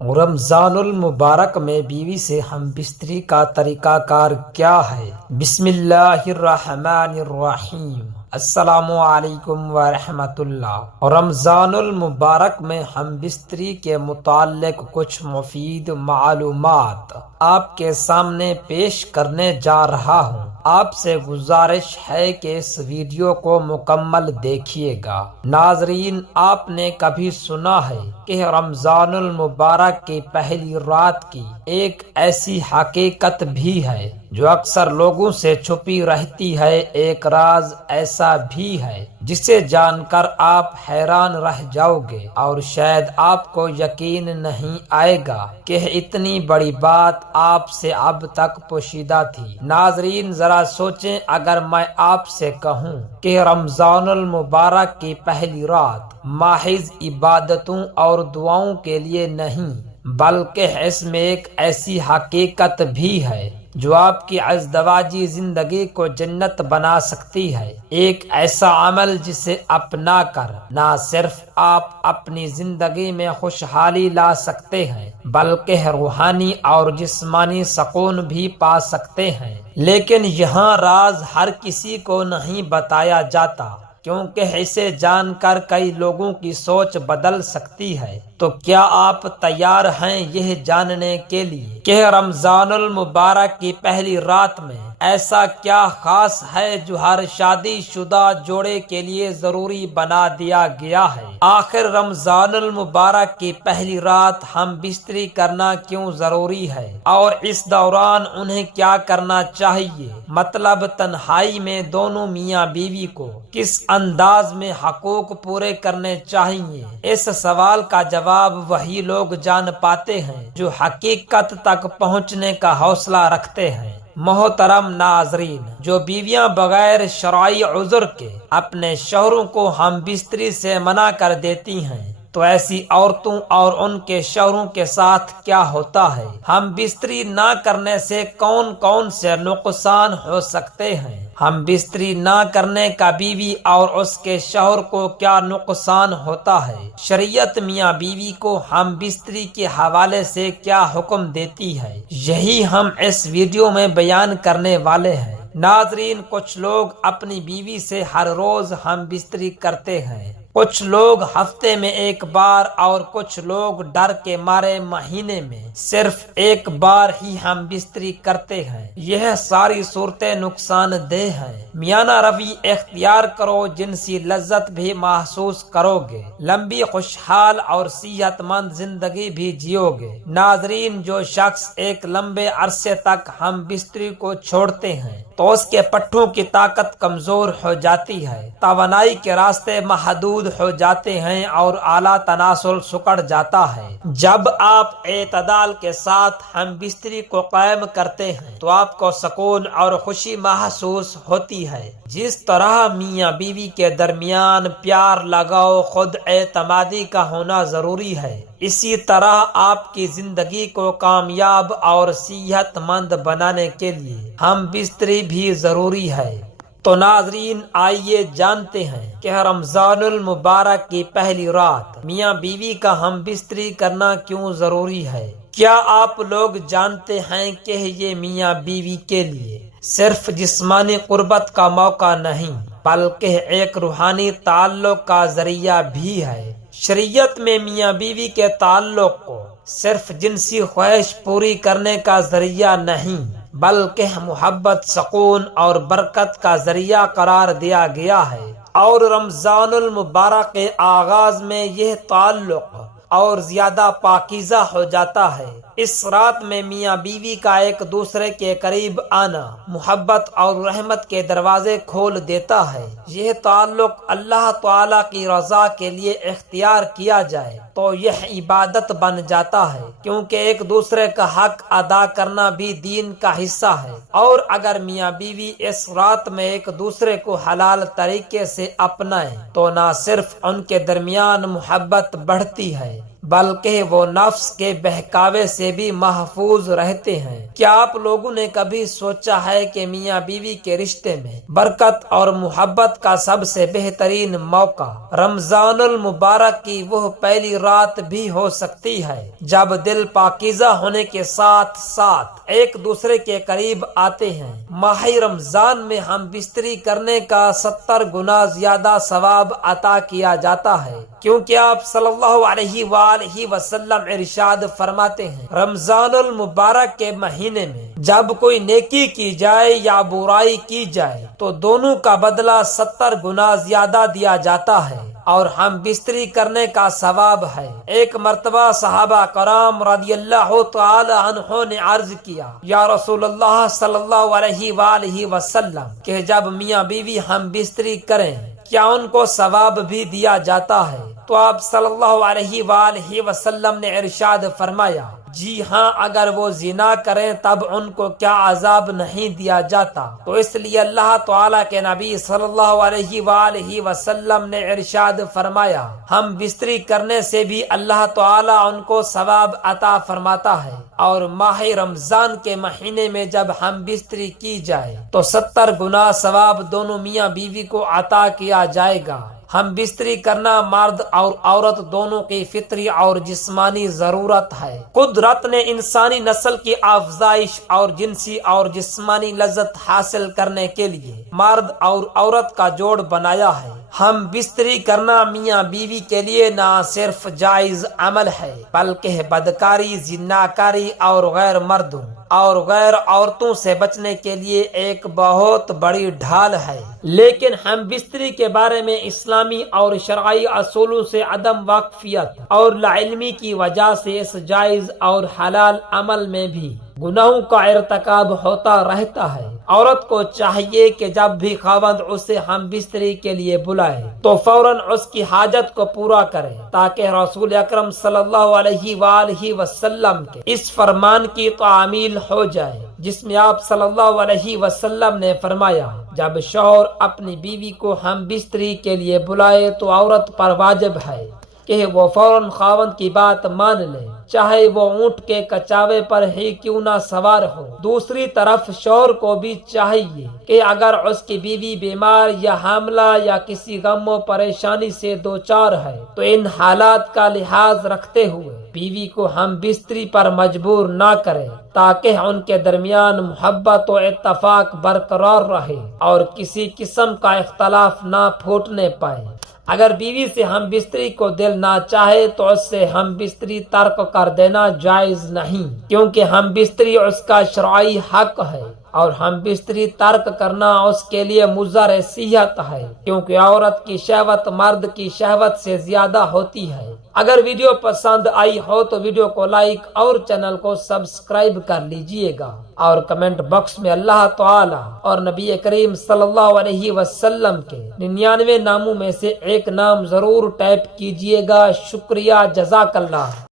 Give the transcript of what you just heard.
رمضان المبارک میں بیوی سے ہم بستری کا طریقہ کار کیا ہے؟ بسم اللہ الرحمن الرحیم۔ السلام علیکم ورحمۃ اللہ۔ رمضان المبارک میں ہم بستری کے متعلق کچھ مفید معلومات آپ کے سامنے پیش کرنے جا رہا ہوں۔ آپ سے گزارش ہے کہ اس ویڈیو کو مکمل دیکھیے گا۔ ناظرین، آپ نے کبھی سنا ہے کہ رمضان المبارک کی پہلی رات کی ایک ایسی حقیقت بھی ہے جو اکثر لوگوں سے چھپی رہتی ہے؟ ایک راز ایسا بھی ہے جسے جان کر آپ حیران رہ جاؤ گے اور شاید آپ کو یقین نہیں آئے گا کہ اتنی بڑی بات آپ سے اب تک پوشیدہ تھی۔ ناظرین، ذرا سوچیں، اگر میں آپ سے کہوں کہ رمضان المبارک کی پہلی رات محض عبادتوں اور دعاؤں کے لیے نہیں بلکہ اس میں ایک ایسی حقیقت بھی ہے جو آپ کی ازدواجی زندگی کو جنت بنا سکتی ہے، ایک ایسا عمل جسے اپنا کر نہ صرف آپ اپنی زندگی میں خوشحالی لا سکتے ہیں بلکہ روحانی اور جسمانی سکون بھی پا سکتے ہیں۔ لیکن یہاں راز ہر کسی کو نہیں بتایا جاتا کیونکہ اسے جان کر کئی لوگوں کی سوچ بدل سکتی ہے۔ تو کیا آپ تیار ہیں یہ جاننے کے لیے کہ رمضان المبارک کی پہلی رات میں ایسا کیا خاص ہے جو ہر شادی شدہ جوڑے کے لیے ضروری بنا دیا گیا ہے؟ آخر رمضان المبارک کی پہلی رات ہم بستری کرنا کیوں ضروری ہے اور اس دوران انہیں کیا کرنا چاہیے؟ مطلب تنہائی میں دونوں میاں بیوی کو کس انداز میں حقوق پورے کرنے چاہیے؟ اس سوال کا جواب وہی لوگ جان پاتے ہیں جو حقیقت تک پہنچنے کا حوصلہ رکھتے ہیں۔ محترم ناظرین، جو بیویاں بغیر شرعی عذر کے اپنے شوہروں کو ہم بستری سے منع کر دیتی ہیں تو ایسی عورتوں اور ان کے شوہروں کے ساتھ کیا ہوتا ہے؟ ہم بستری نہ کرنے سے کون کون سے نقصان ہو سکتے ہیں؟ ہم بستری نہ کرنے کا بیوی اور اس کے شوہر کو کیا نقصان ہوتا ہے؟ شریعت میاں بیوی کو ہم بستری کے حوالے سے کیا حکم دیتی ہے؟ یہی ہم اس ویڈیو میں بیان کرنے والے ہیں۔ ناظرین، کچھ لوگ اپنی بیوی سے ہر روز ہم بستری کرتے ہیں، کچھ لوگ ہفتے میں ایک بار اور کچھ لوگ ڈر کے مارے مہینے میں صرف ایک بار ہی ہم بستری کرتے ہیں۔ یہ ساری صورتیں نقصان دہ ہیں۔ میانہ روی اختیار کرو، جنسی لذت بھی محسوس کرو گے، لمبی خوشحال اور صحت مند زندگی بھی جیو گے۔ ناظرین، جو شخص ایک لمبے عرصے تک ہم بستری کو چھوڑتے ہیں تو اس کے پٹھوں کی طاقت کمزور ہو جاتی ہے، توانائی کے راستے محدود ہو جاتے ہیں اور اعلیٰ تناسل سکڑ جاتا ہے۔ جب آپ اعتدال کے ساتھ ہم بستری کو قائم کرتے ہیں تو آپ کو سکون اور خوشی محسوس ہوتی ہے۔ جس طرح میاں بیوی کے درمیان پیار، لگاؤ، خود اعتمادی کا ہونا ضروری ہے، اسی طرح آپ کی زندگی کو کامیاب اور صحت مند بنانے کے لیے ہم بستری بھی ضروری ہے۔ تو ناظرین، آئیے جانتے ہیں کہ رمضان المبارک کی پہلی رات میاں بیوی کا ہم بستری کرنا کیوں ضروری ہے۔ کیا آپ لوگ جانتے ہیں کہ یہ میاں بیوی کے لیے صرف جسمانی قربت کا موقع نہیں بلکہ ایک روحانی تعلق کا ذریعہ بھی ہے؟ شریعت میں میاں بیوی کے تعلق کو صرف جنسی خواہش پوری کرنے کا ذریعہ نہیں بلکہ محبت، سکون اور برکت کا ذریعہ قرار دیا گیا ہے، اور رمضان المبارک کے آغاز میں یہ تعلق اور زیادہ پاکیزہ ہو جاتا ہے۔ اس رات میں میاں بیوی کا ایک دوسرے کے قریب آنا محبت اور رحمت کے دروازے کھول دیتا ہے۔ یہ تعلق اللہ تعالی کی رضا کے لیے اختیار کیا جائے تو یہ عبادت بن جاتا ہے، کیونکہ ایک دوسرے کا حق ادا کرنا بھی دین کا حصہ ہے۔ اور اگر میاں بیوی اس رات میں ایک دوسرے کو حلال طریقے سے اپنائیں تو نہ صرف ان کے درمیان محبت بڑھتی ہے بلکہ وہ نفس کے بہکاوے سے بھی محفوظ رہتے ہیں۔ کیا آپ لوگوں نے کبھی سوچا ہے کہ میاں بیوی کے رشتے میں برکت اور محبت کا سب سے بہترین موقع رمضان المبارک کی وہ پہلی رات بھی ہو سکتی ہے جب دل پاکیزہ ہونے کے ساتھ ساتھ ایک دوسرے کے قریب آتے ہیں۔ ماہ رمضان میں ہم بستری کرنے کا 70 گنا زیادہ ثواب عطا کیا جاتا ہے، کیونکہ آپ صلی اللہ علیہ وآلہ وسلم ارشاد فرماتے ہیں رمضان المبارک کے مہینے میں جب کوئی نیکی کی جائے یا برائی کی جائے تو دونوں کا بدلہ 70 گنا زیادہ دیا جاتا ہے اور ہم بستری کرنے کا ثواب ہے۔ ایک مرتبہ صحابہ کرام رضی اللہ تعالی عنہ نے عرض کیا یا رسول اللہ صلی اللہ علیہ وآلہ وسلم کہ جب میاں بیوی ہم بستری کریں کیا ان کو ثواب بھی دیا جاتا ہے؟ تو آپ صلی اللہ علیہ وآلہ وسلم نے ارشاد فرمایا جی ہاں، اگر وہ زنا کریں تب ان کو کیا عذاب نہیں دیا جاتا؟ تو اس لیے اللہ تعالیٰ کے نبی صلی اللہ علیہ وآلہ وسلم نے ارشاد فرمایا ہم بستری کرنے سے بھی اللہ تعالیٰ ان کو ثواب عطا فرماتا ہے، اور ماہ رمضان کے مہینے میں جب ہم بستری کی جائے تو 70 گنا ثواب دونوں میاں بیوی کو عطا کیا جائے گا۔ ہم بستری کرنا مرد اور عورت دونوں کی فطری اور جسمانی ضرورت ہے۔ قدرت نے انسانی نسل کی افزائش اور جنسی اور جسمانی لذت حاصل کرنے کے لیے مرد اور عورت کا جوڑ بنایا ہے۔ ہم بستری کرنا میاں بیوی کے لیے نہ صرف جائز عمل ہے بلکہ بدکاری، زناکاری اور غیر مردوں اور غیر عورتوں سے بچنے کے لیے ایک بہت بڑی ڈھال ہے۔ لیکن ہم بستری کے بارے میں اسلامی اور شرعی اصولوں سے عدم واقفیت اور لاعلمی کی وجہ سے اس جائز اور حلال عمل میں بھی گناہوں کا ارتکاب ہوتا رہتا ہے۔ عورت کو چاہیے کہ جب بھی خاوند اسے ہم بستری کے لیے بلائے تو فوراً اس کی حاجت کو پورا کرے، تاکہ رسول اکرم صلی اللہ علیہ وآلہ وسلم کے اس فرمان کی تعمیل ہو جائے جس میں آپ صلی اللہ علیہ وسلم نے فرمایا جب شوہر اپنی بیوی کو ہم بستری کے لیے بلائے تو عورت پر واجب ہے کہ وہ فوراً خاوند کی بات مان لے، چاہے وہ اونٹ کے کچاوے پر ہی کیوں نہ سوار ہو۔ دوسری طرف شوہر کو بھی چاہیے کہ اگر اس کی بیوی بیمار یا حاملہ یا کسی غم و پریشانی سے دوچار ہے تو ان حالات کا لحاظ رکھتے ہوئے بیوی کو ہم بستری پر مجبور نہ کرے، تاکہ ان کے درمیان محبت و اتفاق برقرار رہے اور کسی قسم کا اختلاف نہ پھوٹنے پائے۔ اگر بیوی سے ہم بستری کو دل نہ چاہے تو اس سے ہم بستری ترک کر دینا جائز نہیں، کیونکہ ہم بستری اس کا شرعی حق ہے اور ہم بستری ترک کرنا اس کے لیے مضر صحت ہے، کیونکہ عورت کی شہوت مرد کی شہوت سے زیادہ ہوتی ہے۔ اگر ویڈیو پسند آئی ہو تو ویڈیو کو لائک اور چینل کو سبسکرائب کر لیجئے گا، اور کمنٹ باکس میں اللہ تعالی اور نبی کریم صلی اللہ علیہ وسلم کے 99 ناموں میں سے ایک نام ضرور ٹائپ کیجئے گا۔ شکریہ، جزاک اللہ۔